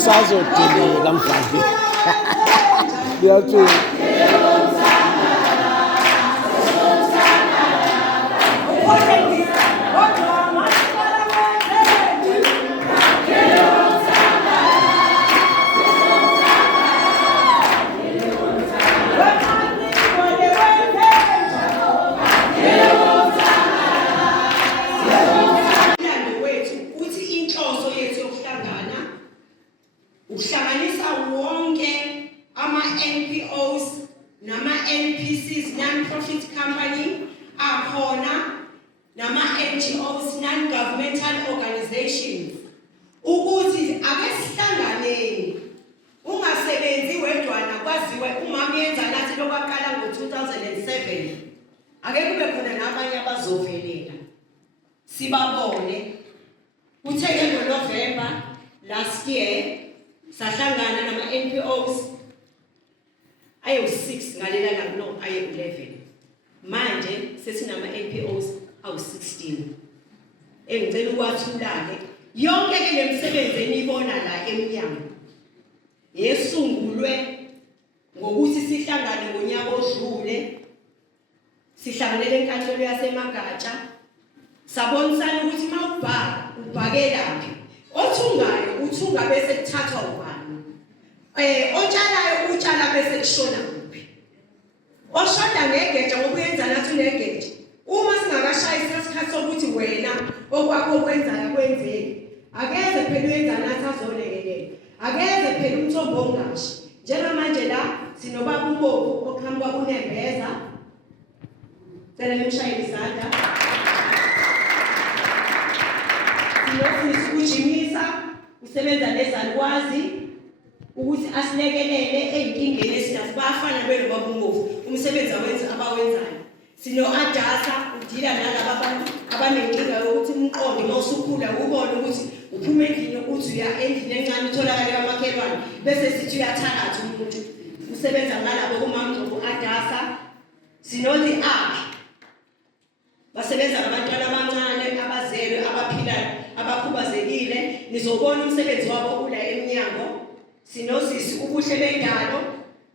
Usazodilika mfana. Ngiyatshela. Ukuhlanganisa wonke ama-NPOs nama-NPCs, non-profit company akhona, nama-NGOs, non-governmental organizations, ukuthi ake sihlanganeni, ungasebenzi wedwana kwaziwe umama yenza nathi lokwaqala ngo-2007, ake kube khona nabanye abazovelela sibabone. Kutheke ngoNovember last year sahlangana nama-NPOs ayi-6 ngalela no ayi-11, manje sesinama-NPOs awu-16. Engicela ukwathula-ke yonke-ke le misebenzi eniyibona la emnyango yesungulwe ngokuthi sihlangane ngonyaka odlule, sihlanganele enkantolo yaseMagatsha, sabonisana ukuthi uma ubhakelaphi, othungayo uthunga bese kuthathwa ubani, otshalayo utshala bese kushona kuphi, oshoda ngegeja ngoba uyenza nathi unegeja. Uma singakashayi isikhathi sokuthi wena okwakho okwenzayo kwenzeke, akeze phela uyenza nathi azolekelela, akeze phela umthombo ongashi. Njengamanje la sinobaba uMbovu oqhamuka kuNembeza, cela nimshayele isandla. Sinofisa ukujimisa usebenza nezalukwazi ukuthi asilekelele ezinkingeni esinazo, bafana belobaba uMbovu umsebenzi abawenzayo. Sino-Adasa udila nalabo abantu abanenkinga yokuthi umqondo mawusukhula ubone ukuthi uphuma endlini uthi uya endlini encane utholakala kamakhelwane bese sithi uyathakatha umuntu, usebenza ngalabo kumamNgcobo u-Adasa. Sino-The Ark basebenza ngabantwana abancane abazelwe abaphilayo abakhubazekile, nizobona umsebenzi wabo ula emnyango. Sinosisi ubuhle bendalo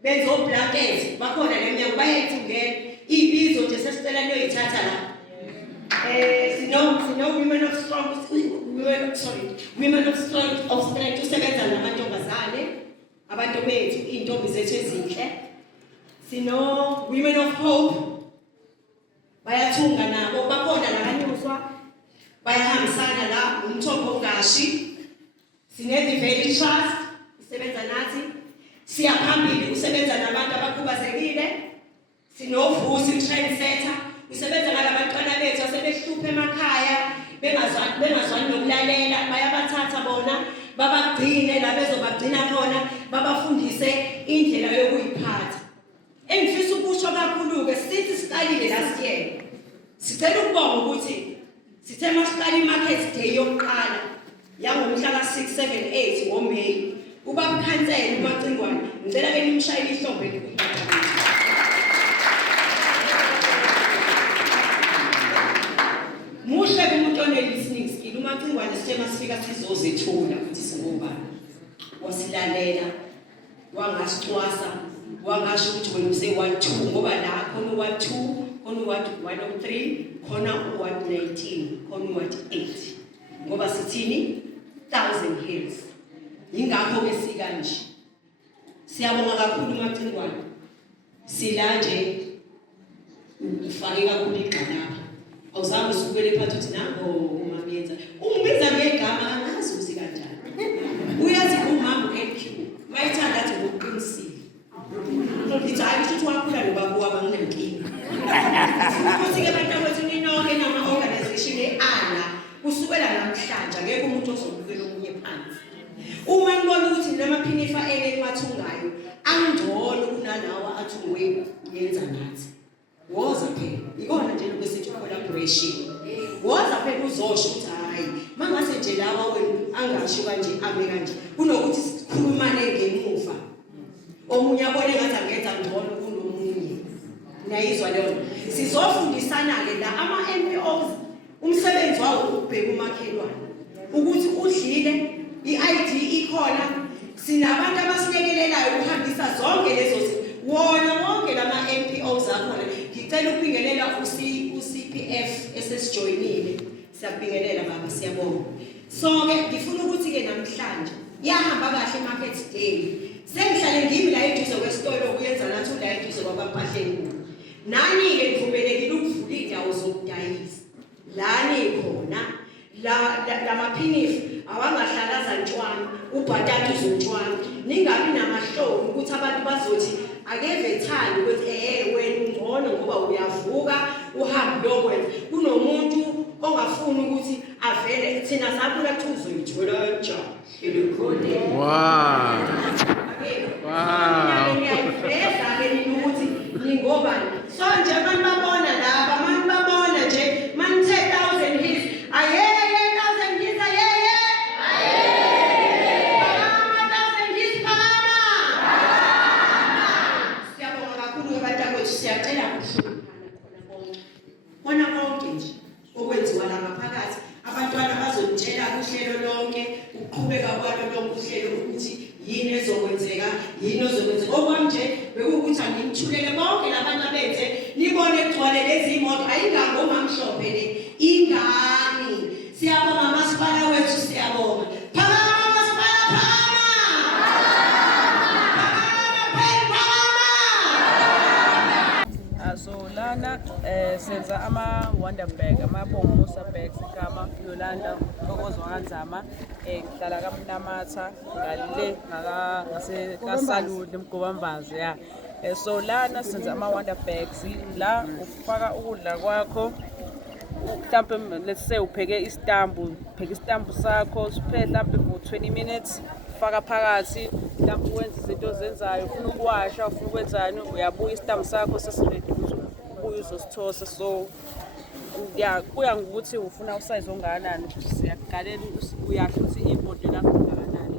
benza oblankets bakhona lemnyango bayayithungela ibizo nje sesicela niyoyithatha la. Sino women of strength usebenza namantombazane, abantu bethu intombi zethu ezinhle. Sino women of hope bayathunga nabo, bakhona labanyuswa bayahambisana la umthombo ongashi. Sine-The Valley Trust usebenza nathi, siyaphambili usebenza nabantu abakhubazekile. Sinovusi Trendsetter usebenza nalabantwana bethu asebehlupha emakhaya bengazwani nokulalela, bayabathatha bona babagcine la bezobagcina khona, babafundise indlela yokuyiphatha. Engifisa ukusho kakhulu-ke sithi siqalile last year, sicela ukubonga ukuthi sithe masiqala i-Market Day yokuqala yangomhla ka-6, 7, 8 ngoMeyi, ubaba uKhansela uMacingwane ngicela-ke nimshayele ihlombe muhle kumuntu one-listening skill. uMacingwane sithe masifika sizozethula ukuthi singobani, wasilalela, wangasicwasa, wangasho ukuthi wena use-1-2 ngoba la khona u-1-2, khona u-103, khona u-119, khona u-8 ngoba sithini 1,000 hills. Yingakho-ke sikanje. Siyabonga kakhulu uMacingwane, sila nje ufake kakhulu igqalapha, awuzange usukubele phansi ukuthi nango umama yenza umbiza ngegama angazi ukuthi kanjani. Uyazi umama u-NQ mayithanda athi ngokuqinisile ngithi hayi ukuthi wakhula nobaba wami anginenkinga. Futhi-ke bantwabethu ninonke nama-organization e-ala kusukela namhlanje ngeke umuntu ozobukela omunye phansi. Uma nibona ukuthi ninamaphinifa eniwathungayo angcono kunalawa athungwe yenza nathi, woza phela ikona nje lokho sithi collaboration. Woza phela uzosho ukuthi hayi mangase nje lawa wena angasho kanje ame kanje, kunokuthi sikhulumane ngemuva omunye abone ngathi angenza ngcono kunomunye. Niyayizwa leyo? Sizofundisana-ke la ama-NPOs umsebenzi wawo ukubheka umakhelwane ukuthi udlile, i-ID ikhona, Sinabantu abasilekelelayo ukuhambisa zonke lezo wona wonke lama NPOs akhona. Ngicela ukubingelela uCPF esesijoyinile. Siyabingelela baba, siyabonga. So ke ngifuna ukuthi ke namhlanje yahamba kahle market day. Sengihlale ngimi la eduze kwesitolo kuyenza nathi la eduze kwabaPhahleni. Nani ke nivumelekile ukuvula indawo zokudayisa. Lani khona la maphinifu awangahlalaza ntshwana ubhatata uzontshwana. Ningabi namahloni ukuthi abantu bazothi akeve thani ukuthi wena ungcono ngoba uyavuka uhambe lokwenza. Kunomuntu ongafuni ukuthi avele thina sabula tuzoyithola kanjani. Wow. Wow. Ngiyayiveza ke ukuthi ningobani. So nje abantu babona laba, abantu babona nje man 10,000 his. Aye 1000 his aye. Phakama 1000 his phakama. Siyabonga kakhulu abantu siyacela ukuhloniphana khona konke nje okwenziwa la ngaphakathi. Abantwana bazonitshela uhlelo lonke uqhubeka kwalo lonke uhlelo ukuthi yini ezokwenzeka yini ozokwenzeka. Okwanje bekuwukuthi angimthulele bonke labantu abenze nibone egcwele lezi imoto ayingani omamhlophe le ingani. Siyabonga masipala wethu, siyabonga. Phakama masipala phakama. So lana senza ama Wonder Bag, amabongo Musa bags igama Yolanda Thokozo Kanzama ngihlala kaMnamatha ngale ngase kaSalute Mgobambazi ya. So lana senza ama Wonder Bags la ufaka ukudla kwakho mhlambe let's say upheke istambu sakho siphele mhlambe for 20 minutes faka phakathi mhlambe wenza izinto zenzayo ufuna ukuwasha ufuna ukwenzani uyabuya istambu sakho sesiready ukuthi ubuye uzosithosa. So ya kuya ngokuthi ufuna usize ongakanani siyagalela uyasho ukuthi ibhodo lakho ongakanani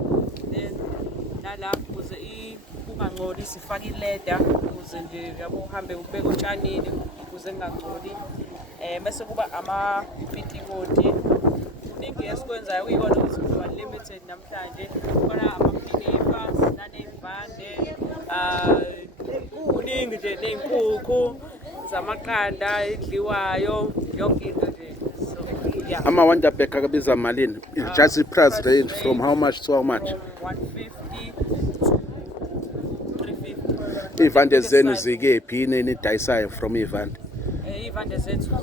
then nala ukuze ungangcoli sifaka ileda ukuze nje yabo uhambe ubeke utshanini ukuze ngangcoli. Bese kuba ama-pitikoti kuningi esikwenzayo kuyikona ukuthi kuba limited namhlanje khona amaphinifa naney'mvande kuningi nje ney'nkukhu zamaqanda edliwayo yonke into nje. So yeah, Ama-Wonder Bag akabiza malini? It's just the price range from how much to how much? from 150 to 350. Iy'vande zenu zikephi nidayisayo from iy'vande? Iy'vande zethu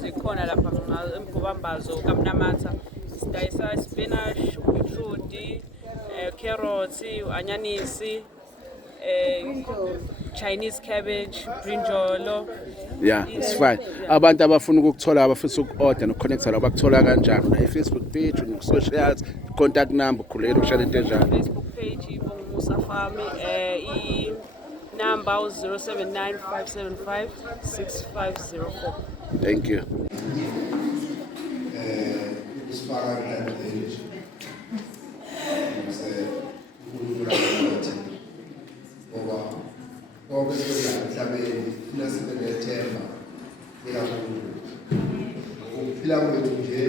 zikhona lapha eMgobambazo kaMnamatha sidayisa spinach, beetroot, carrots, anyanisi, Chinese cabbage, brinjolo. Yeah, it's fine. Abantu abafuna ukukuthola abafisa uku-order nokuconnecta la bakuthola kanjani? Na i-Facebook page, socials, contact number, khulekela ukushaya into enjalo. Facebook page Ibonga Musa Farm, number 079 575 6504. Thank you. Usifaka endleleni ngoba konke esikwenzayo emhlabeni funa sibe nethemba likaNkulunkulu. Ukuphila kwethu nje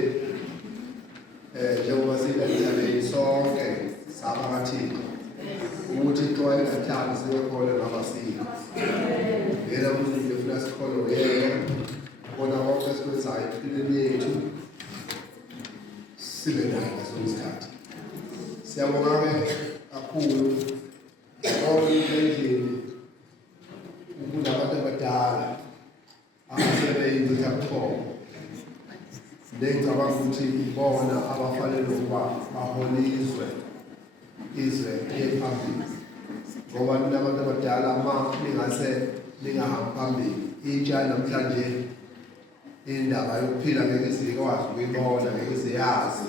njengoba sila emhlabeni sonke sabakathixo ukuthi into engathanda sibe khona ngabasiko. Yena umuntu ufuna sikholwe yena bona konke esikwenzayo empilweni yethu sibe nayo ngaso isikhathi. Siyabonga kakhulu konke endlini ukunabantu abadala abasebenza kakhulu. Ngicabanga ukuthi ibona abafanele ukuba bahole izwe ephambili ngoba nabantu abadala uma ningase ningahambi phambili intsha namhlanje indaba yokuphila ngeke sikwazi ukuyibona ngeke siyazi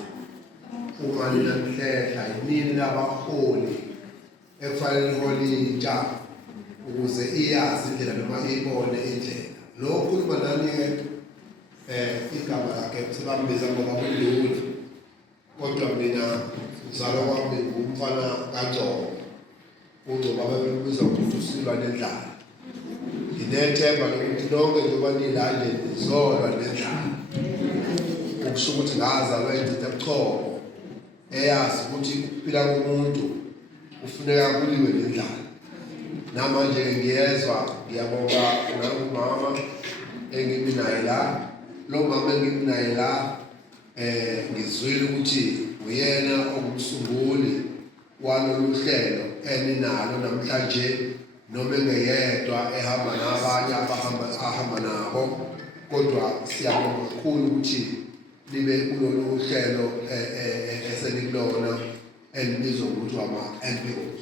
uma ninamhlehla yini labaholi ekufanele ihole intsha ukuze iyazi indlela noma ibone indlela. Lokhu kuba nani-ke igama lakhe sibambiza ngoba kulula kodwa mina uzalwa kwami ngumfana kaNgcobo. uNgcobo ababebiza ukuthi usilwa nendlala. Nginethemba lokuthi lonke njengoba nilanje nizolwa nendlala ukusho ukuthi ngazalwa endlela ebuchopho eyazi ukuthi ukuphila komuntu kufuneka kuliwe nendlala. Namanje ngiyezwa ngiyabonga nangumama engimi naye la. Lo mama engimi naye la ngizwile ukuthi uyena ongumsunguli walolu hlelo eninalo namhlanje noma engeyedwa ehamba nabanye ahamba nabo kodwa siyabonga kakhulu ukuthi libe kulolu hlelo esenikulona elibizwa ngokuthi ama-NPOs.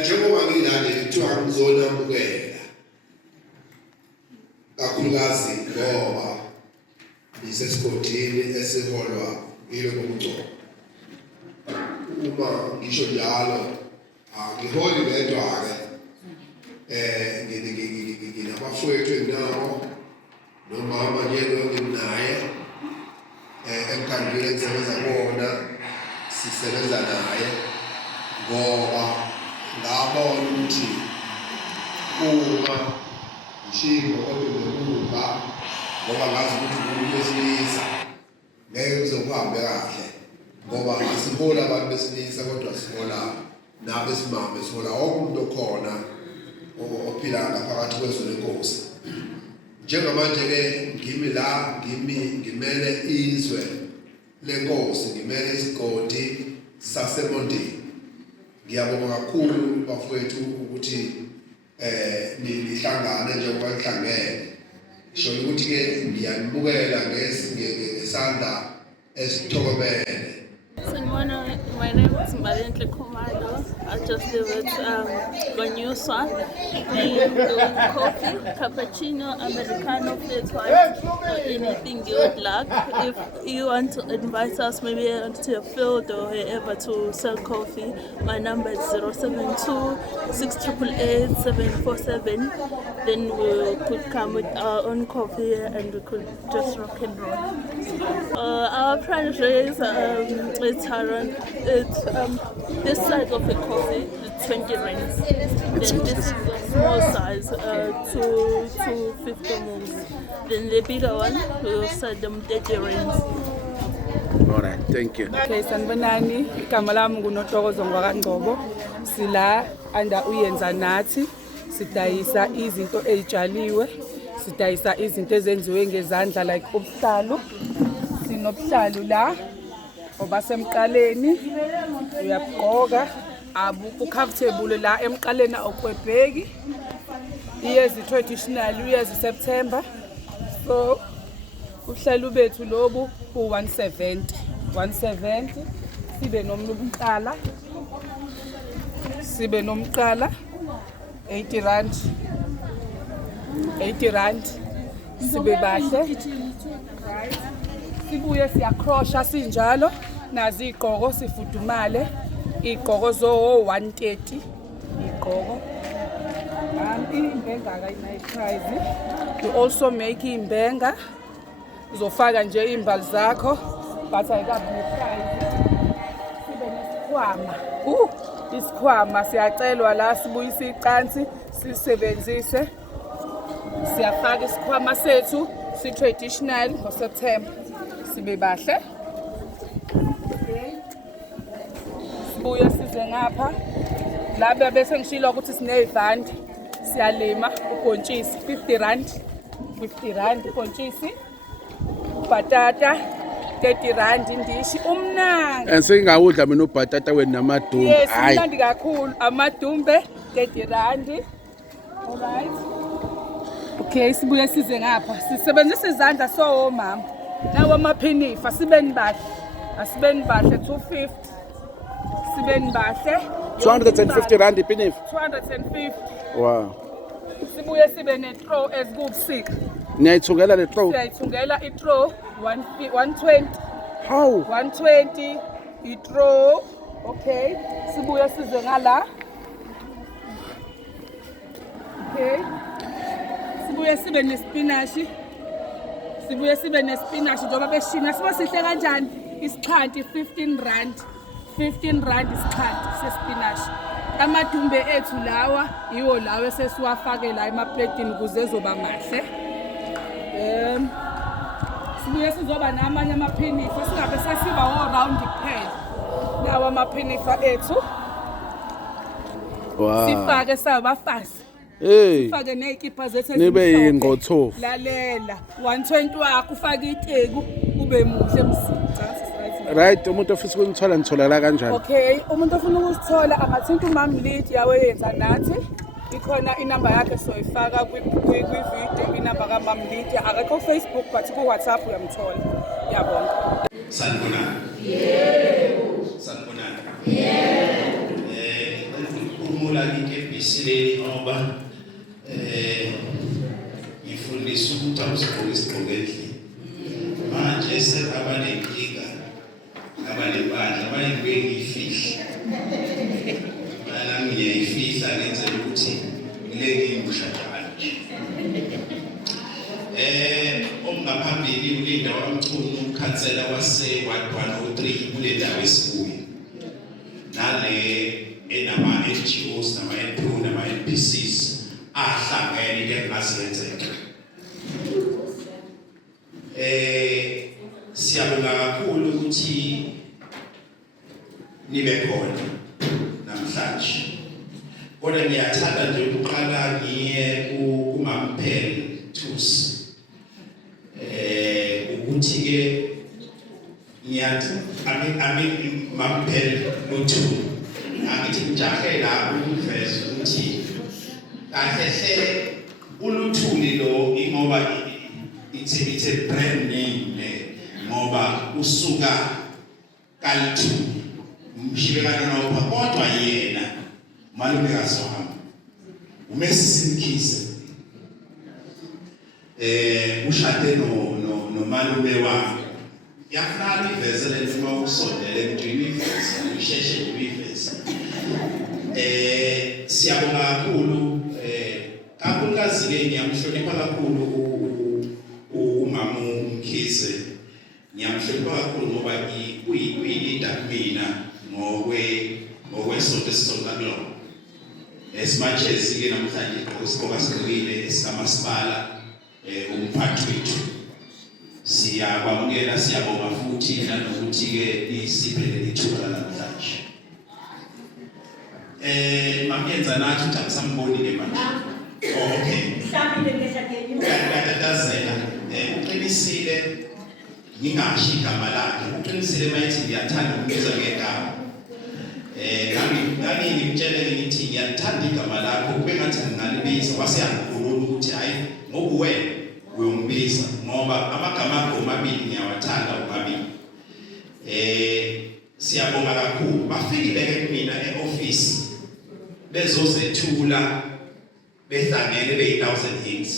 Njengoba ngilande kuthiwa ngizonamukela kakhulukazi ngoba nisesigodini esiholwa yilo ngomgcobo. Uma ngisho njalo angiholi bedwa-ke nginabafowethu enginawo nomama nginginaye emkhandlwini engisebenza kuwona sisebenza naye ngoba ngabona ukuthi uma ngishingo kodwa ngoba ngazi ukuthi umuntu wesilisa ngeke kuzokuhambe kahle ngoba asiholi abantu besilisa kodwa sihola nabesimame sihola wonke umuntu okhona ophila ngaphakathi kwezwe lenkosi. Njengamanje-ke ngimi la ngimele izwe lenkosi, ngimele isigodi saseMondini. Ngiyabonga kakhulu bafowethu ukuthi nihlangane njengoba nihlangene. Sho ukuthi-ke ngiyanibukela ngesandla esithokomele. My name is Malentle Komando. I just live at Gonyuswa. We do coffee, cappuccino, Americano, flat white, or anything you would like. If you want to invite us maybe to a field or wherever to sell coffee, my number is 072-688-747. Then we could come with our own coffee and we could just rock and roll. Our price is it's around this size of a coffee, it's 20 rands. Then this is a small size, 250 mils. Then the bigger one, we'll sell them 30 rands. All right, thank you. Okay, sanibonani, igama lami nguNotokozo Ngwakangcobo. Sila anda uyenza nathi, sidayisa izinto ezitshaliwe, sidayisa izinto ezenziwe ngezandla like ubuhlalu. Sinobuhlalu la obasemqaleni uyabugqoka abuku comfortable la emqaleni okwebheki iyezi traditional iyezi September. So uhlelo bethu lobu ku 170 sibe nomqala 80 rand sibe bahle sibuye siyakrosha sinjalo nazi igqoko sifudumale igqoko zo 130 igqoko imbenga nice price. We also make imbenga uzofaka nje imbali zakho but ayikabi price. Sibe nesikhwama isikhwama siyacelwa la sibuyisa icansi sisebenzise siyafaka isikhwama sethu si traditional ngo September sibe bahle. Sibuye size ngapha la bese ngishilo ukuthi sinevandi siyalima ubhontshisi 50 rand ubhontshisi batata 30 rand indishi umnanga Sengawudla mina ubhatata wena namadumbe. Yes, umnandi kakhulu amadumbe 30 rand. All right. Okay, sibuye size ngapha sisebenzisa izandla so mama nawo amaphinifa asibeni bahle 250 sibeni bahle 250 rand ipinif. 250. Wow. Sibuye sibe ne-throw ezikubusika. Niyayithungela le throw? Siyayithungela i-throw 120. How? 120 i-throw. Okay. Sibuye size ngala. Okay. Sibuye sibe nespinashi. Njengoba beshina siba sihle kanjani isikhanti 15 rand. 15 rand isikhanti sespinashi. Amadumbe ethu lawa yiwo lawa esesiwafake la emapletini ukuze ezoba mahle. sibuye sizoba namanye amaphinifa singabe sasiba all-round kuphela. Nawo amaphinifa ethu. Wow. Sifake sabafazi. Hey. Sifake nezikipa zethu Nibe yingqothofu. Lalela 120 wakho ufake iteku ube muhle msitha. Right, umuntu ofisa ukunithola nithola la kanjani? Okay, umuntu ofuna ukusithola angathinta uMam Lead yawe yenza nathi. Ikhona inamba yakhe soyifaka kwi-video inamba kaMam Lead. Akekho Facebook but ku WhatsApp uyamthola. Yabonga. Sanibonani. Yebo. Sanibonani. Yebo. Umula iKBC le ngoba ngifundisa ukuthi awusigqoke isigqoko endlini. Manje seabanenkinga abanebandla abayingibe ngiyifihla. Bana ngiyayifihla ngenzela ukuthi ngileke ngimshadana nje. Ongaphambili ulinda wamchunu ukhansela wase Ward 103 kule ndawo esikuyo. Nale enama NGOs nama NPO nama NPCs ahlangene ke ngasenzeka. Siyabonga kakhulu ukuthi nibe khona namhlanje. Kodwa ngiyathanda nje ukuqala ngiye kuMamphele Thusi. Ukuthi ke ngiyathi ami Mamphele noThu angithi ngijahe la ukuveza ukuthi kahle uluthuli lo ingoba it's a brand name le ngoba usuka kaLthu umshibekana nopha kodwa yena malumekazi wami uMessi Simkhize ushade nomalume wami yafuna ivezele noma usondele emntwini iveze usheshe iveze siyabonga kakhulu kakhulukazi ke ngiyamhlonipha kakhulu uMama Mkhize ngiyamhlonipha kakhulu ngoba uyilida mina ngokwesonto esisonto kulona esimatches ke namhlanje isikhoba siqile esikamasipala umphathi wethu siyabamukela siyabonga futhi nanokuthi ke isiphe lethuba namhlanje mamiyenza nathi ukuthi akusambonile manje okay mhlawumbe ngeshakeni uyatatazela uqinisile ngingashi igama lakhe uqinisile mayithi ngiyathanda ukubiza ngegama ngani ngimtshele ngithi ngiyathanda igama lakho kube ngathi ngalibiza wasiyangikhulula ukuthi hayi ngoba wena uyongibiza ngoba amagama akho omabili ngiyawathanda omabili siyabonga kakhulu bafikile ke kumina eoffice bezozethula behlangene be1000 hits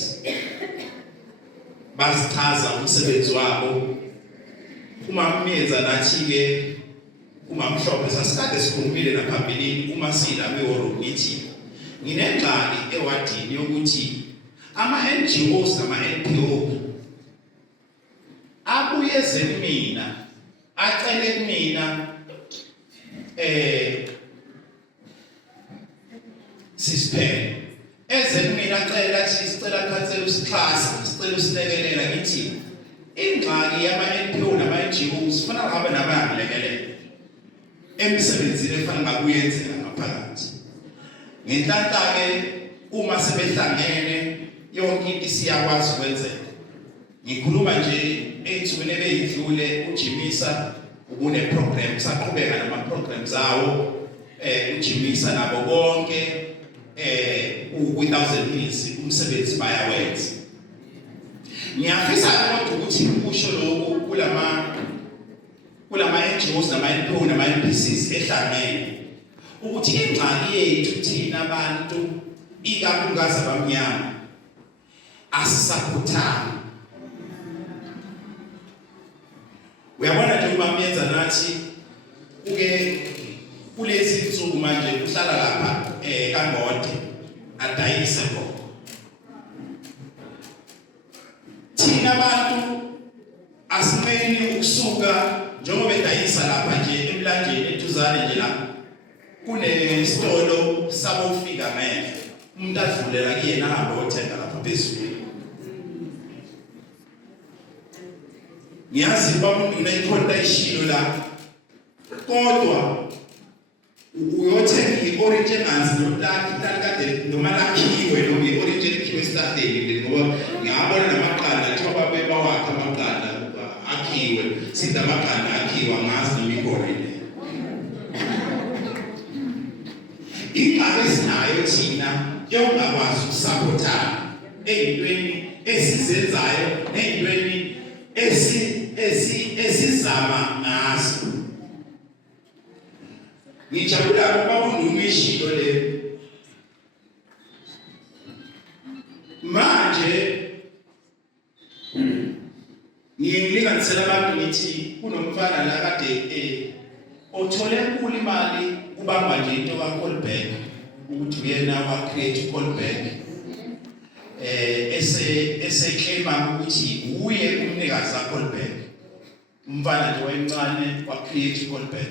basichaza umsebenzi wabo uma kumenza nathi ke uma mhlophe sasikade sikhulumile naphambilini uma sila kwehoro ngithi nginengxaki ewadini yokuthi ama NGOs nama NPO abuyeze kumina acele kumina sisiphe ezemina acela sicela khansela usixhasa sicela usilekelela ngithi ingxaki yama NPO nama NGOs kufanele habe nabayilekelela emsebenzini efanele ngakuyenzela ngaphakathi ngenhlanhla ke uma sebehlangene yonke into siyakwazi ukwenzeka ngikhuluma nje ezweni ebeyidlule uJimisa ubune program saqhubeka nama programs awo uJimisa nabo bonke u1000 hits umsebenzi bayawenza ngiyafisa ukuthi ukusho lokhu kulama NGOs nama NPO nama NPCs ehlangene ukuthi ingxaki yethu thina abantu ikakhulukazi abamnyama asisakhuthana uyabona nje uma menza nathi uke kulezi insuku manje uhlala lapha kaNgode adayise khona thina abantu asinqeni ukusuka njengoba edayisa lapha nje emlanjeni eduzane nje lapha kunesitolo sabofika manje umuntu adlulela kuyena ahambe othenga lapha phezulu ngiyazi uba umuntu unekhonta ishilo la kodwa uyothenga i-orange engazi kade noma lakhiwe noma i-orange elikhiwe esitadeni ngoba ngiyabona namaqanda kuthiwa babe bawakha amaqanda akhiwe sinda amaqanda akhiwe angazi noma ikhona ile ingxaki esinayo thina yongakwazi ukusapothana ey'ntweni esizenzayo ney'ntweni esizama ngazo. Ngijabula ngoba unumishilo le manje ngilinganisela abantu ngithi kunomfana la kade othole enkulu imali kubamba nje into kaColdback ukuthi uyena wa create uColdback claima ukuthi uye umnikazi kaColdback umfana nje wayemncane wa create uColdback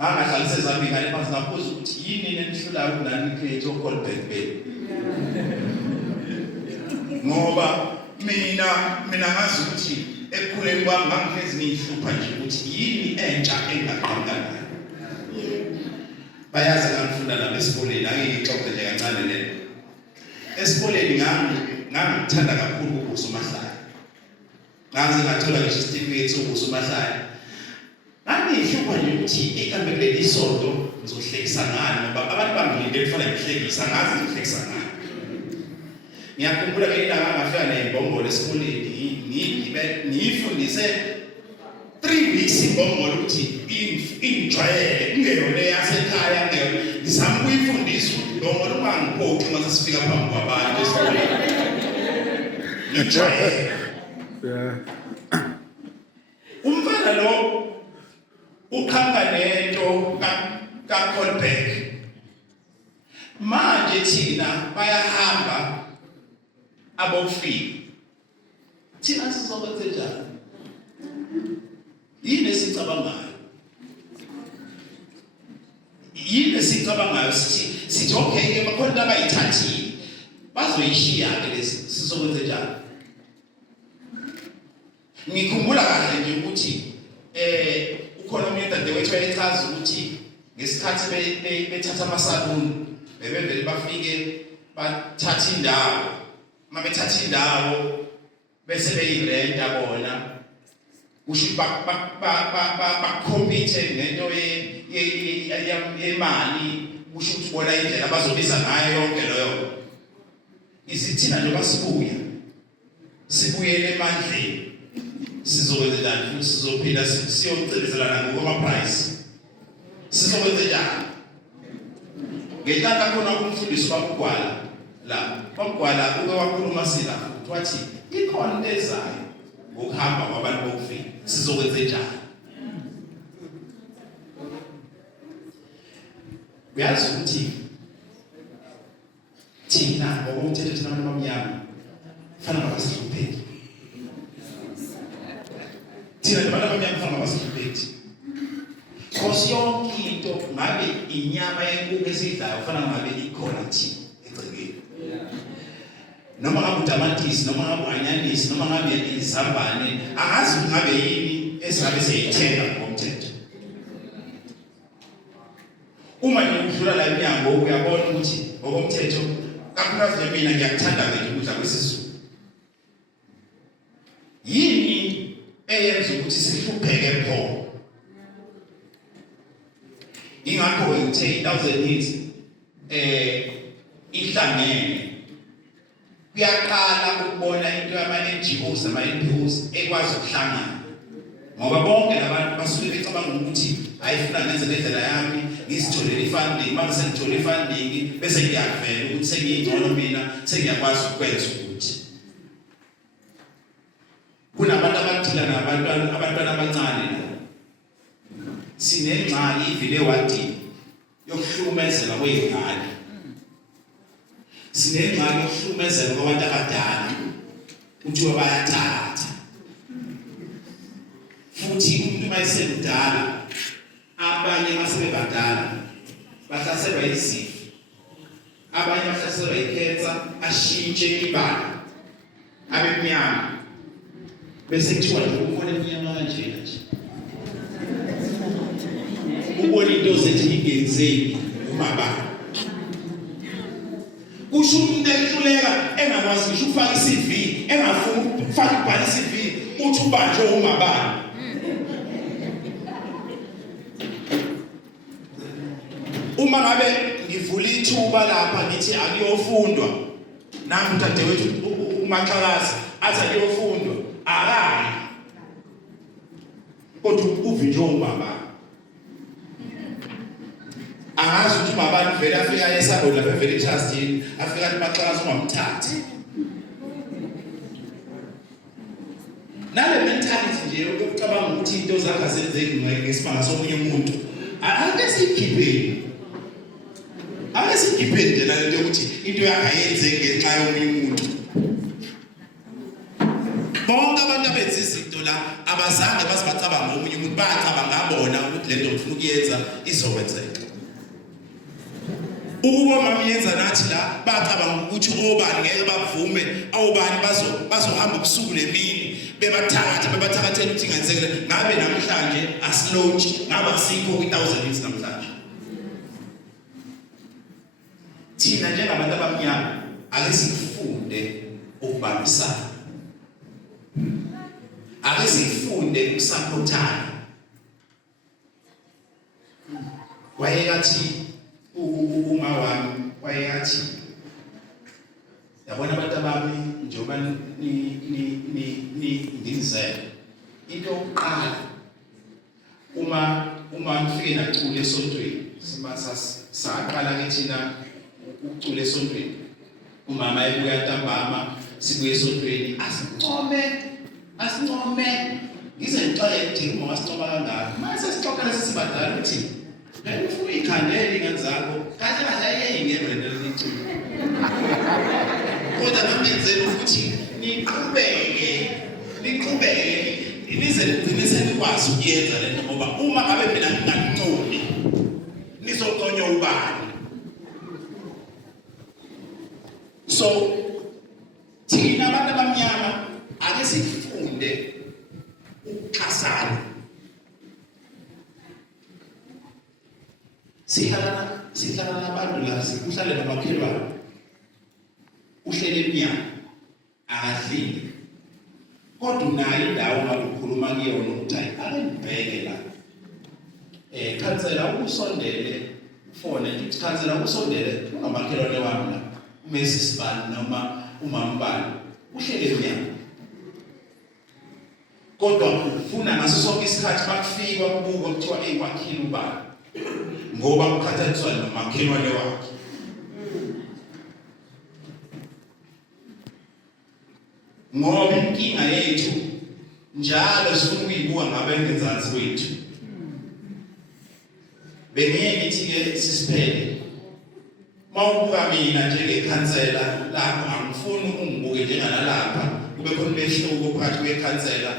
ngahlalise zami ngale phansi ngabuza ukuthi yini nenihlulayo kunani create uColdback ngoba mina ngazi ukuthi ekukhuleni kwami ngangifezi ngihlupha nje ukuthi yini entsha engaqhamuka bayazi ngangifunda lapha esikoleni angiyixoxe nje kancane le esikoleni ngangithanda kakhulu ubuso mahlaya ngaze ngathola ngisho isitifiketi sobuso mahlaya ngihlupha nje ukuthi ikambe kuleli sonto ngizohlekisa ngani ngoba abantu bangilinde kufanele ngihlekisa ngazi ngihlekisa ngani ngiyakhumbula ngelinye ilanga ngafika nembongolo esikoleni ngiyifundise 3 weeks imbongolo ukuthi ingijwayele kungeyona yasekhaya ngizama ukuyifundisa ukuthi imbongolo ungangiphoqi uma sesifika phambi kwabantu esikoleni ngijwayele umfana lo ukhanga nento kaColdback manje thina bayahamba abofika thina sizokwenza njani yini esicabangayo sithi okay ke bakhona abayithathile bazoyishiya ke lesi sizokwenza njani ngikhumbula kahle nje ukuthi ukhona umuntu dadewethu wayechaza ukuthi ngesikhathi bethatha amasaluni bebevele bafike bathatha indawo mabethatha indawo bese beyirenta bona usho bakompete ngento yemali usho ukuthi bona indlela abazobiza ngayo yonke leyo isithina njengoba sibuyele emandleni sizokwenza njani futhi sizophinda siyocelezelana ngokwama-price sizokwenza njani ngenhlanhla khona umfundisi wabugwala la wabugwala uke wakhuluma sila futhi wathi ikhona into ezayo ngokuhamba kwabantu bokufika sizokwenza njani uyazi ukuthi thina ngokomthetho thina abantu abamnyama kufanele abasihlupheki thina abantu abamnyama kufanele abasihlupheki because yonke into ngabe inyama yenkukhu esiyidlayo kufanele ngabe ikhona thina egcekeni noma ngabe utamatisi noma ngabe anyanisi noma ngabe izambane angazi ukuthi ngabe yini esingabe seyithenga ngokomthetho uma ngikudlula la emnyango uyabona ukuthi ngokomthetho kakhulukazi mina ngiyakuthanda nje ukudla kwesizulu yini eyenza ukuthi sihlupheke pho ingakho ngithe 1000 hits ihlangene kuyaqala ukubona into yama-NGOs nama-NPOs ekwazi ukuhlangana ngoba bonke labantu basuke becabanga ukuthi ayifuna ngenze ngendlela yami ngizitholele i-funding uma sengithole i-funding bese ngiyavela ukuthi sengiyingcono mina sengiyakwazi ukwenza ukuthi kunabantu abathila abantwana abancane sinengxaki ivele ewadini yokuhlukumezeka kwey'ngane sinengxaki yokuhlukumezeka kwabantu abadala kuthiwa bayathatha futhi umuntu uma esemdala abanye basebebadala bahlaselwa yizifo abanye bahlaselwa yikhensa ashintshe ibala abemnyama bese kuthiwa nje umfana emnyama kanjena nje ubona into zethi ingenzeki umabani kusho umuntu ehluleka engakwazi ngisho ufaka iCV engafuni ukufaka ibhala iCV uthi ubanjwe umabani uma ngabe ngivula ithuba lapha ngithi akuyofundwa nami dadewethu uMaxakazi athi akuyofundwa akayi kodwa uvinjwe umabani angazi ukuthi umabani vele afika esabo lapha vele trustini afika uMaxakazi ungamthathi nale mentality nje yokucabanga ukuthi into zakhe azenzeki ngesimanga somunye umuntu ake sikiphende la lento ukuthi into yakhe ayenzeki ngenxa yomunye umuntu bonke abantu abenza izinto la abazange bazibacabanga omunye umuntu bacabanga ngabona ukuthi lento ngifuna ukuyenza izokwenzeka ukuba mamiyenza nathi la bacabanga ukuthi obani ngeke bavume awubani bazohamba ubusuku nemini bebathakathela ukuthi ngenzekele ngabe namhlanje asilonji ngabe asikho kwi-1000 years namhlanje thina njengabantu abamnyama ake sifunde ukubambisana ake sifunde ukusapotana wayeyathi uma wami wayeyathi yabona abantu abami njengoba ngizele into yokuqala uma ngifike nacula esontweni saqala ke thina ukucula esontweni umama ebuya ntambama sibuye esontweni asincome ngize ngixoxe ukuthi uma wasincoma kangaka mase sixoxa lesibadala ukuthi ngeke ufune ikhandela ingane zakho kahle kahle ayengeke nelithi kodwa ngamenzela ukuthi niqhubeke nize nikwazi ukuyenza lento ngoba uma ngabe mina nginganculi nizoqonya ubani so thina abantu abamnyama ake sifunde ukuxhasana sihlala nabantu la sihlale namakhelwane uhlele emnyama akadlile kodwa unayo indawo ngabe ukhuluma kuyona ukuthi hayi ake ngibheke la khansela ukusondele fone ngithi khansela ukusondele ungamakhelwane wami la uMrs Bani noma umama Bani uhlele emnyama kodwa ufuna ngaso sonke isikhathi bakufika kubuka kuthiwa wakhile ubani ngoba ukhathaniswa nomakhelwane wakhe ngoba inkinga yethu njalo sifuna ukuyibuka ngabengenzansi wethu bengiye ngithi ke sisiphele mawubuka mina njengekhansela lapho angifuni ungibuke njenganalapha kube khona umehluko phakathi kwekhansela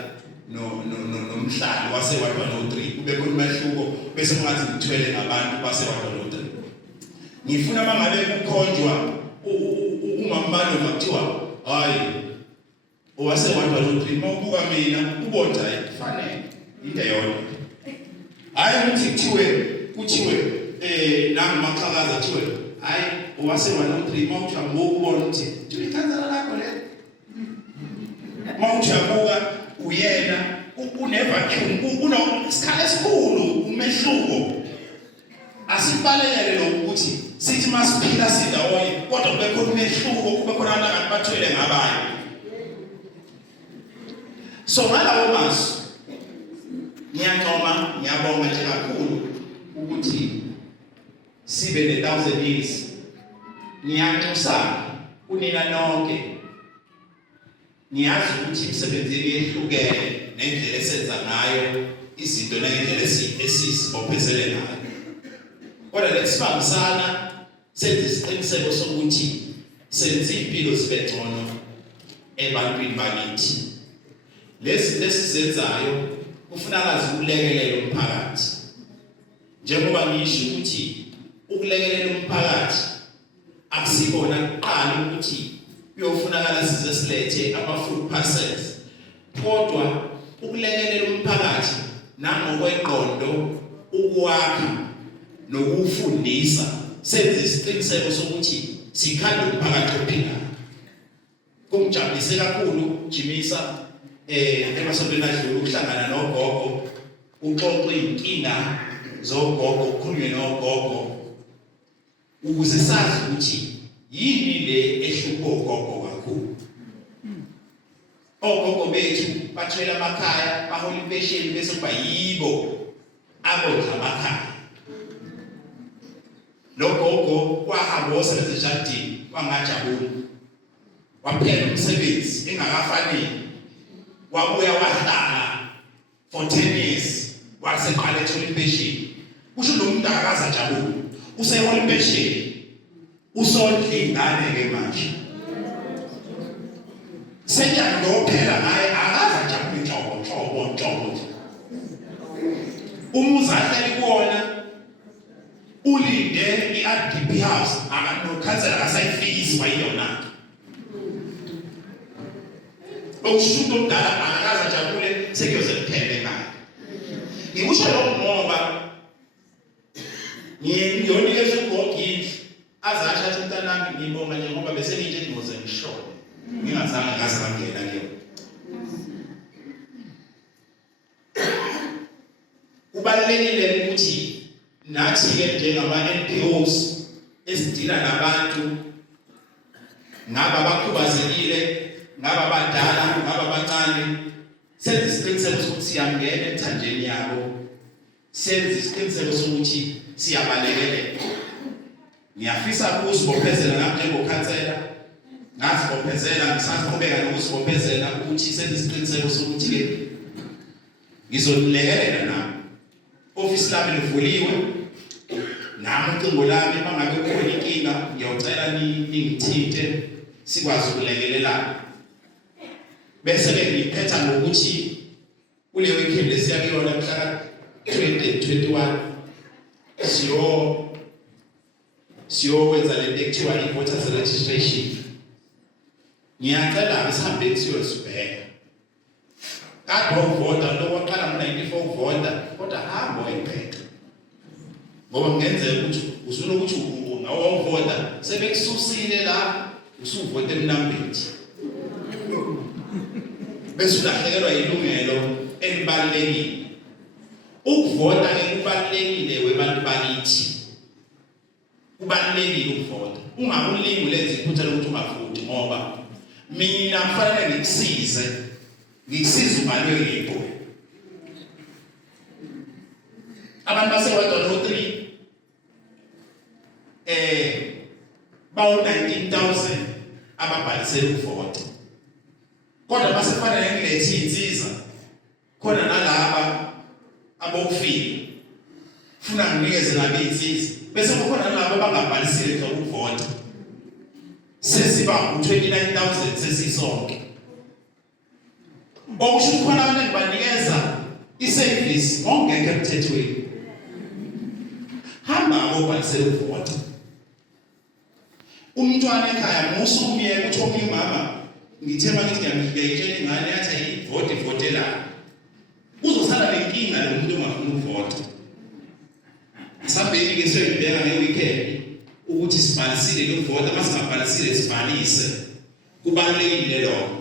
nomhlali wasewadwa no3 kube khona umehluko bese kungathi ngithwele ngabantu basewadwa no3 ngifuna mangabe kukhonjwa umambalo makuthiwa hayi owasewadwa no3 mawubuka mina ubona hayi kufanele into yodwa hayi ukuthi kuthiwe nami Maxakazi athiwe hayi owasewadwa no3 mawuthiwa ngokubona ukuthi ikhansela lakho le mawujabuka uyena unevacuum unosikhala esikhulu umehluko asibalekele lokuthi sithi masiphila sidawonye kodwa kube khona umehluko kube khona abantu bathwele ngabanye so ngalawo masu ngiyancoma ngiyabonga nje kakhulu ukuthi sibe ne-1000 years ngiyanxusa kunina nonke niyazi ukuthi imsebenzini yehlukene nendlela esenza ngayo izinto ngendlela esisibophezele ngayo kodwa lesibambisana senze isiqiniseko sokuthi senze impilo zibe ngcono ebantwini bakithi lesizenzayo kufuneka ukulekelela umphakathi njengoba ngisho ukuthi ukulekelela umphakathi akusikona kuqala ukuthi kuyofunakala size silethe ama food parcels kodwa ukulekelela umphakathi nangokweqondo ukwakha nokufundisa senze isiqiniseko sokuthi sikhanda umphakathi ophilayo. Kungijabulise kakhulu Jimisa emasontweni adlule ukuhlangana nogogo uxoxe inkinga zogogo ukukhulunywe nogogo ukuze sazi ukuthi yini le ehlupho gogo kakhulu. Ogogo bethu bathwele amakhaya bahola impesheni bese kuba yibo abodla amakhaya. Lo gogo wahamba wasebenza ejardini wangajabula waphela umsebenzi engakafanele wabuya wahlala for 10 years waseqala ethola impesheni. Kusho lo muntu akaza jabula usehola impesheni usondla ingane ke manje sejana ngophela naye akaza jabula inhlobo umuzi ahleli kuwona ulinde i-RDP house akanokhansela akasayifikisi kwayiyona. Okushuto omdala akaza jabule sekuyoze kuphele ekhaya. Ngikusho lokho ngoba ngiyonikeza ugogo indlu azasho athi mntanami ngibonga nje ngoba bese ngitshe ngoze ngishone ngingazange ngaze ngangena ke. Kubalulekile ukuthi nathi ke njengama NPOs esidila nabantu ngaba abakhubazekile ngaba abadala ngaba abancane senze isiqiniseko sokuthi siyangena ethanjeni yabo, senze isiqiniseko sokuthi siyabalekelela. Ngiyafisa ukuzibophezela nami njengokhansela ngazibophezela ngisaqhubeka nokuzibophezela ukuthi senze isiqiniseko sokuthi ke ngizonilekelela nami. Office lami livuliwe nami ucingo lami mangabe kukhona inkinga ngiyocela ningithinte sikwazi ukulekelelana. Bese ke ngiphetha ngokuthi kule weekend esiyakuyona mhla 2021 siyokwenza lento ekuthiwa i-voters registration. Ngiyacela sihambe siyosibheka. Kade uvota lo waqala ngo-94 uvota kodwa hamba wayibheka. Ngoba kungenzeka ukuthi usuna ukuthi ngawuvota sebekususile la usuvote emnambeni. Bese ulahlekelwa ilungelo elibalulekile. Ukuvota ke kubalulekile webantu bakithi. Kubalulekile ukuvota. Ungakulingi ulenze iphutha lokuthi ungavoti ngoba mina kufanele ngikusize ubalwe yebo. Abantu basewodwa no3 bawu 19,000 ababhalisele ukuvota. Kodwa basefanele ngilethi insiza khona nalaba abokufika funa nginikeze nabe insiza bese kukhona nalabo abangabhalisile ukuvota. Sesiba u-29,000 sesisonke. Okusho khona abantu engibanikeza i-service ongekho emthethweni. Hamba ngobhalisele ukuvota. Umntwana ekhaya musumiye ukuthi omunye umama ngithemba ngithi ngiyayitshela ingane yathi ayivotela. Uzosala lenkinga lo muntu ongafuna ukuvota. Sabeni ke siyibheka ngeweekend ukuthi sibhalisile ukuvota masingabhalisile sibhalise. Kubalulekile lokho.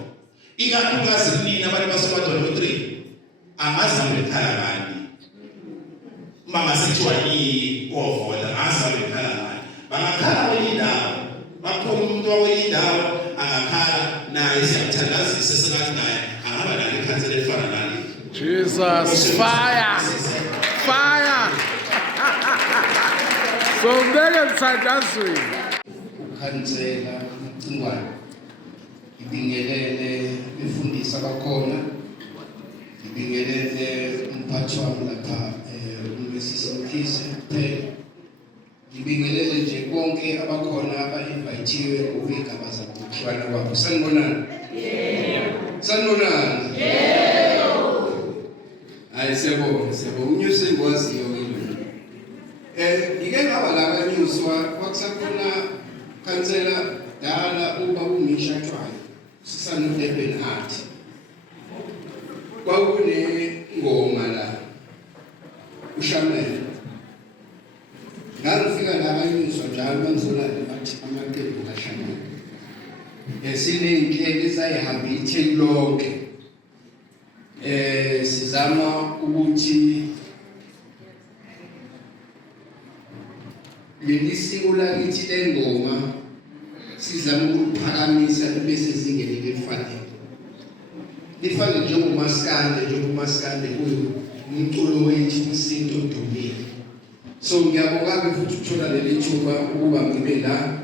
Ikakhulukazi kunini abantu basewodwa no3 angazange bekhala ngani. Mama sekuthiwa ovota angazange bekhala ngani. Bangakhala kwenye indawo. Bakhona umuntu waweyindawo angakhala naye siyamthandazisa sengathi naye angaba nalo ikhansela elifana nalo. Jesus, fire! Fire! So mbeke mthandazweni. Ukhansela uCingwane ngibingelele imfundisi abakhona, ngibingelele umphathi wami lapha uMsisi Mkhize kuphela, ngibingelele nje bonke abakhona aba-invayithiwe ngokuyigaba zakuhlukana kwabo. Sanibonani? Sanibonani? Hayi siyabonga uNews engikwaziyo ke ngike ngaba la kaNews kwakusakhona khansela dala uba uMisha Tshwayo sisanodebeni athi Siney'nhlelo ezayihamba itheki lonke. Sizama ukuthi leli siko lakithi lengoma sizama ukuphakamisa libe sezingeni elifanele. Lifane njengomaskande umculo wethu usinto odumile. So ngiyabonga futhi ukuthola leli thuba ukuba ngibe la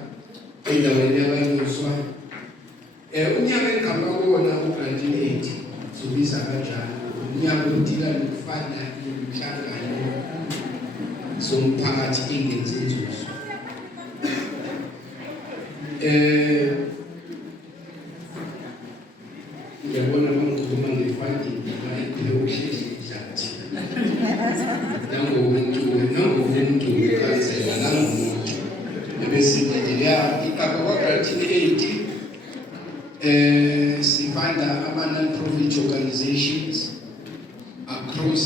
endaweni yaBanyuswa. Unyaka engihamba kuwona u-1980 sobiza kanjani unyaka odila nokufana nomhlangano somphakathi ingenzi inzuzo. Ngiyabona mangikhuluma nge-funding la uhlezi ngihlathi nangomuntu kansela nangomuntu ebesingelela ikaba kwa-1980 sifanda ama-non-profit organizations across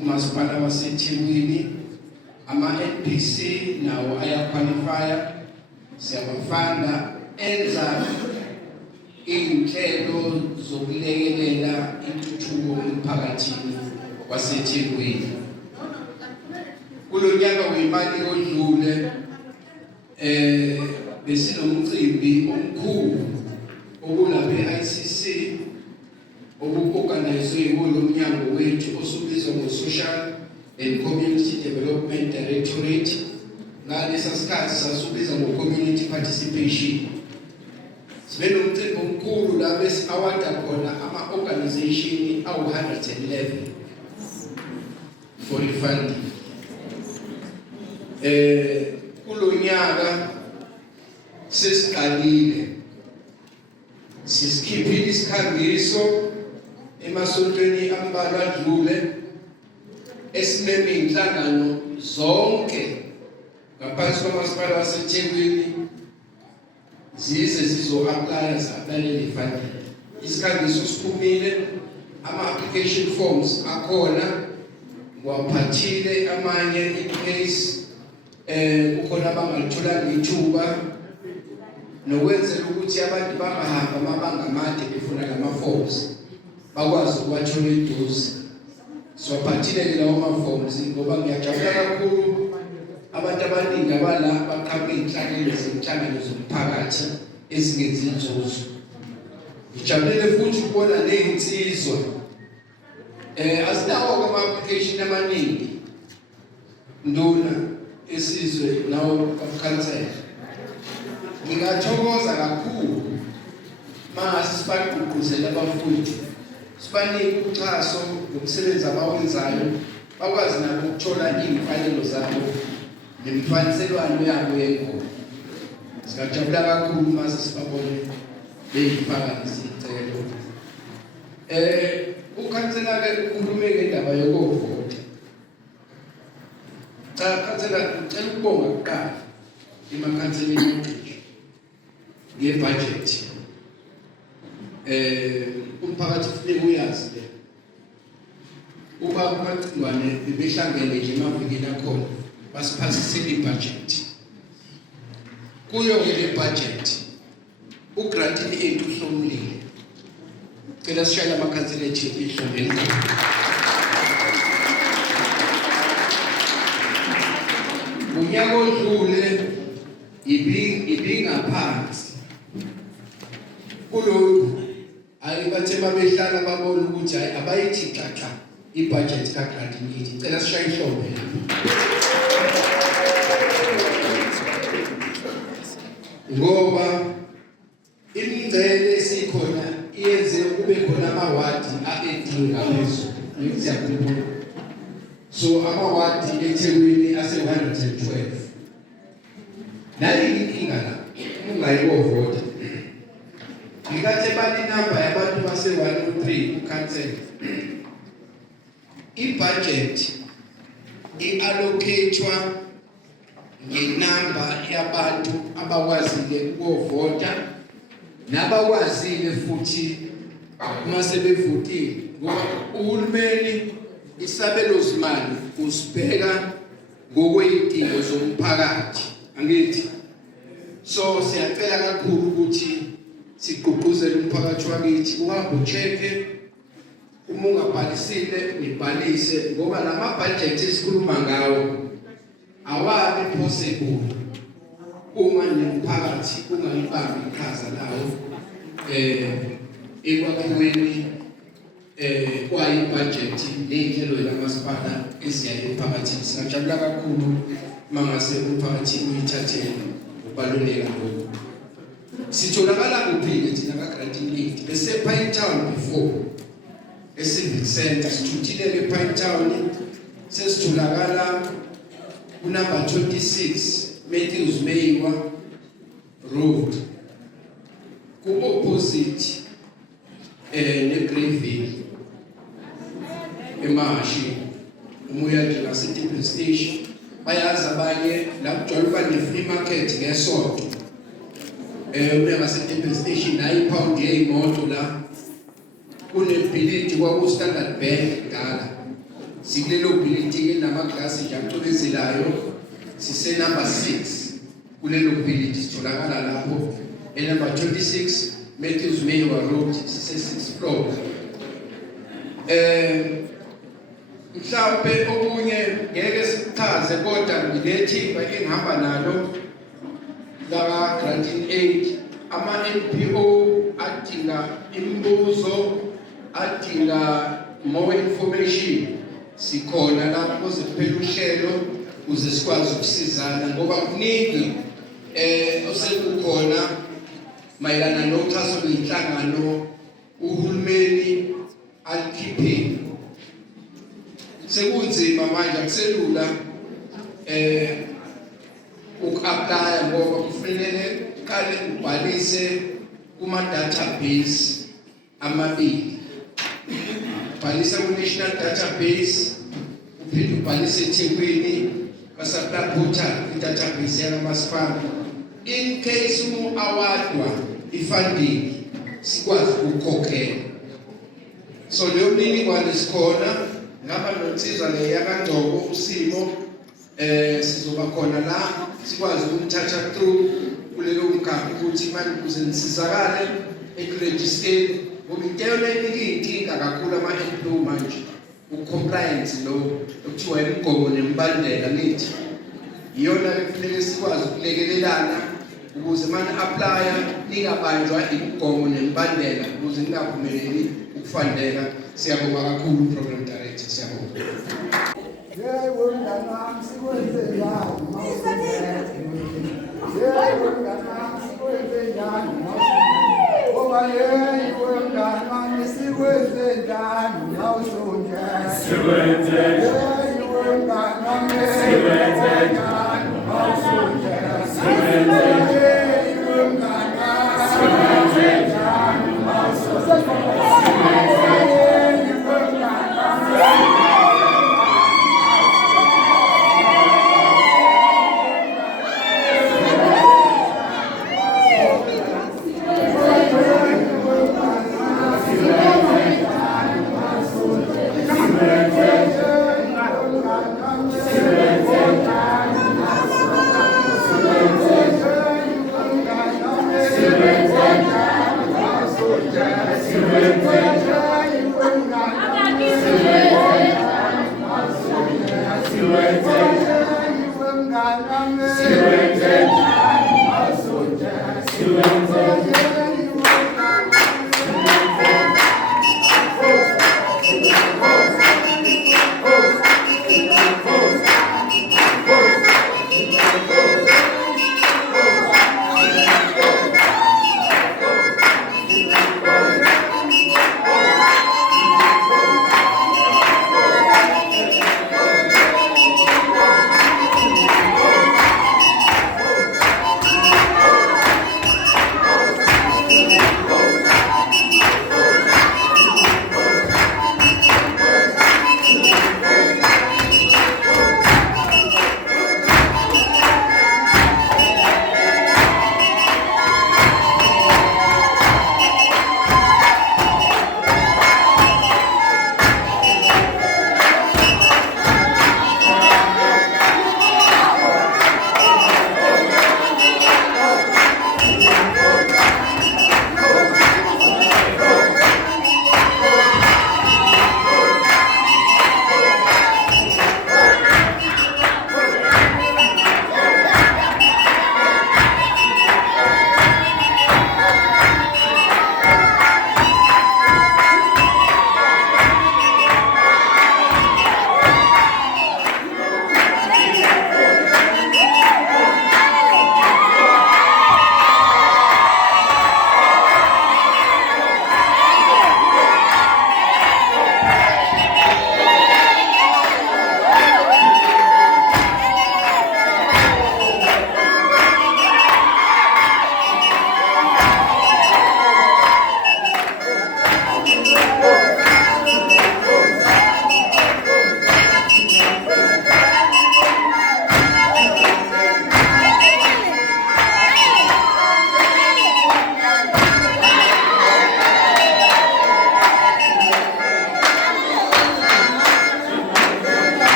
umasipala waseThekwini. Ama-NPC nawo ayaqualifya, siyabafanda enza iy'nhlelo zokulekelela intuthuko emphakathini waseThekwini. Kulo nyaka wemali odlule besinomcimbi omkhulu okulapha e-ICC obu-organizwe yiwolo mnyango wethu osubizwa ngo-Social and Community Development Directorate. Ngalesa sikhathi sasubiza ngo-Community Participation. Sibe nomcimbi omkhulu la besi-awada khona ama-organization awu-111 for funding. Kulo nyaka sesiqalile sisikhiphile isikhangiso emasontweni ambalwa adlule esimeme inhlangano zonke ngaphansi kwamasipala waseThekwini zize zizo-aplya zaplalele funding. Isikhangiso siphumile, ama-application forms akhona, ngiwaphathile amanye in-case kukhona abangalutholanga ithuba nokwenzela ukuthi abantu bangahamba amabanga amade befuna lama-forms bakwazi ukuwathola eduze. Siwaphathile-ke lawo ma-forms ngoba ngiyajabula kakhulu abantu abaningi abala baqhamuke iy'nhlangano zomphakathi ezingenzi inzuzo. Ngijabulele futhi ukubona ney'nsizwa azinawo ama-application amaningi nduna esizwe nawo kakhansela. Ngingathokoza kakhulu mase sibagqugquzela abafundi, sibanike uxhaso ngomsebenzi abawenzayo, bakwazi nabo ukuthola iy'mfanelo zabo nemifaniselwano yabo yengoma. Singajabula kakhulu mase sibabone beyifaka izicelo. Ukhansela-ke ukhulume ngendaba yokuvota. Cha khansela ngicela ukubonga kuqala emakhanseleni yonke ngebudget. Umphakathi kufanele uyazi le uba uMacingwane bebehlangene nje emavikini akhona basiphasisile ibudget. Kuyo-ke le budget uGrantini ethu uhlomulile. Cela sishayele amakhansela ethu ihlomile. Unyaka odlule ibingaphansi kulokhu ayibathe babehlala babona ukuthi hayi abayithi xaxa ibudget kaGrantini. Cela sishaye ihlombe ngoba imingcele esikhona iyenze kube khona amawadi a-18 ngaphezulu. Ngiyakhumbula. So amawadi eThekwini ase-112. Nali inkinga la ungayivota. Ngikathe bani number yabantu base-103 ukhansela. I-budget i-allocate-wa ngenamba yabantu abakwazile ukuvota nabakwazile futhi uma sebevotile ngoba uhulumeni isabelo zimali usibheka ngokwey'dingo zomphakathi angithi. So siyacela kakhulu ukuthi sigqugquzela umphakathi wakithi uhambe ucheck uma ungabhalisile nibhalise ngoba lama budget esikhuluma ngawo awabi possible uma nomphakathi ungayibambi iqhaza lawo ekwakhiweni kwayi budget nezinhlelo zamasipala eziyayo emphakathini. Singajabula kakhulu mangase umphakathi uyithathele ubaluleka lokho. Sitholakala kuphi thina ka Granting Aid bese Pine Town before eCivic Center sithuthile le Pine Town sesitholakala number 26 Matthews Mayiwa Road ku opposite neGreenville emahashi umuya nje ngaseTemple Station bayazi abanye la kujwayele ukuba ne-free market ngesonto uya ngaseTemple Station nayi pound yeimoto la kunebhilidi kwaku Standard Bank dala sikulelo bhilidi enamaglasi nje acobezelayo sise number 6 kulelo bhilidi sitholakala lapho number 26 Matthews Mayiwa Road sise 6th floor. Mhlawumbe okunye ngeke sichaze kodwa ngilethimba engihamba nalo la Granting Aid ama NPO adinga imibuzo adinga more information sikhona lapho siphela uhlelo uze sikwazi ukusizana ngoba kuningi osekukhona mayelana noxhaso lwenhlangano uhulumeni alikhiphe sekunzima manje akuselula uku-apply ngoba kufanele uqale ubhalise kuma database amabili ubhalisa ku-national database uphinde ubhalise eThekwini ka-supply portal i-database yakamasipala in case awadwa i-funding sikwazi ukukhokhela. So leyo mininingwane sikhona ngaba nonsizwa le yakangcobo usimo sizoba khona la sikwazi ukumthatha through kulelo mkhakha ukuthi manje kuze nisizakale ekuregister ngoba intela inkinga kakhulu ama-NPO manje ucompliance lo okuthiwa imigomo nemibandela nithi iyona ekufanele sikwazi ukulekelelana ukuze manje applya ningabanjwa imigomo nemibandela ukuze ningaphumeleli ukufundeka. Siyabonga kakhulu program director, siyabonga.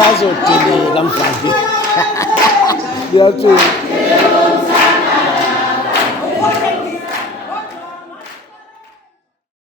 usazodilika mfana. Ngiyatshela.